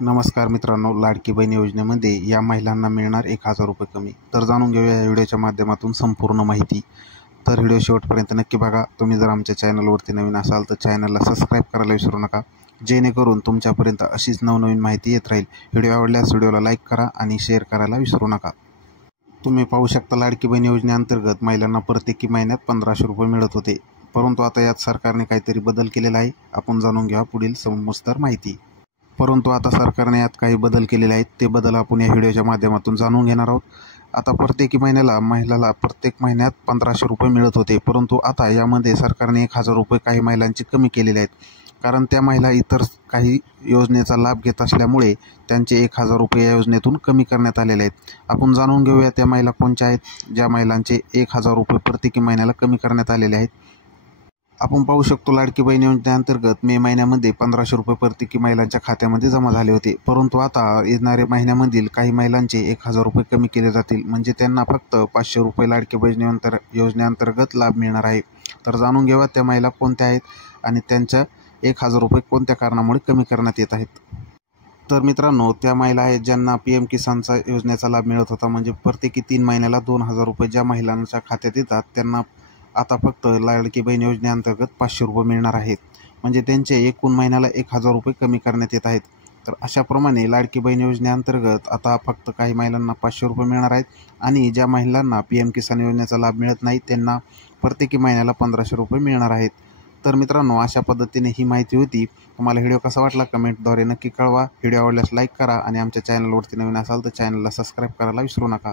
नमस्कार मित्रांनो, लाडकी बहीण योजनेमध्ये या महिलांना मिळणार 1000 रुपये कमी. तर जाणून घेऊया या व्हिडिओच्या माध्यमातून संपूर्ण माहिती. तर व्हिडिओ शेवटपर्यंत नक्की बघा. तुम्ही जर आमच्या चॅनलवरती नवीन असाल तर चॅनलला सबस्क्राईब करायला विसरू नका, जेणेकरून तुमच्यापर्यंत अशीच नवनवीन माहिती येत राहील. व्हिडिओ आवडल्यास व्हिडिओला लाईक करा आणि शेअर करायला विसरू नका. तुम्ही पाहू शकता, लाडकी बहीण योजनेअंतर्गत महिलांना प्रत्येकी महिन्यात 1500 रुपये मिळत होते, परंतु आता यात सरकारने काहीतरी बदल केलेला आहे. आपण जाणून घ्या पुढील सविस्तर माहिती. परंतु आता सरकारने यात काही बदल केलेले आहेत. ते बदल आपण या व्हिडिओच्या माध्यमातून जाणून घेणार आहोत. आता प्रत्येकी महिन्याला प्रत्येक महिन्यात 1500 रुपये मिळत होते, परंतु आता यामध्ये सरकारने 1000 रुपये काही महिलांचे कमी केलेले आहेत. कारण त्या महिला इतर काही योजनेचा लाभ घेत असल्यामुळे त्यांचे 1000 रुपये या योजनेतून कमी करण्यात आलेले आहेत. आपण जाणून घेऊया त्या महिला कोणत्या आहेत, ज्या महिलांचे 1000 रुपये प्रत्येकी महिन्याला कमी करण्यात आलेले आहेत. आपण पाहू शकतो, लाडकी बहीण योजनेअंतर्गत मे महिन्यामध्ये 1500 रुपये प्रत्येकी महिलांच्या खात्यामध्ये जमा झाले होते, परंतु आता येणाऱ्या महिन्यामधील काही महिलांचे 1000 रुपये कमी केले जातील. म्हणजे त्यांना फक्त 500 रुपये लाडकी बहीण योजनेअंतर्गत लाभ मिळणार आहे. तर जाणून घेऊया त्या महिला कोणत्या आहेत आणि त्यांच्या 1000 रुपये कोणत्या कारणामुळे कमी करण्यात येत आहेत. तर मित्रांनो, त्या महिला आहेत ज्यांना PM किसानचा योजनेचा लाभ मिळत होता. म्हणजे प्रत्येकी 3 महिन्याला 2000 रुपये ज्या महिलांच्या खात्यात येतात त्यांना आता फक्त लाडकी बहीण योजनेअंतर्गत 500 रुपये मिळणार आहेत. म्हणजे त्यांचे एकूण महिन्याला 1000 रुपये कमी करण्यात येत आहेत. तर अशाप्रमाणे लाडकी बहीण योजनेअंतर्गत आता फक्त काही महिलांना 500 रुपये मिळणार आहेत आणि ज्या महिलांना PM किसान योजनेचा लाभ मिळत नाही त्यांना प्रत्येकी महिन्याला 1500 रुपये मिळणार आहेत. तर मित्रांनो, अशा पद्धतीने ही माहिती होती. तुम्हाला व्हिडिओ कसा वाटला कमेंटद्वारे नक्की कळवा. व्हिडिओ आवडल्यास लाईक करा आणि आमच्या चॅनलवरती नवीन असाल तर चॅनलला सबस्क्राईब करायला विसरू नका.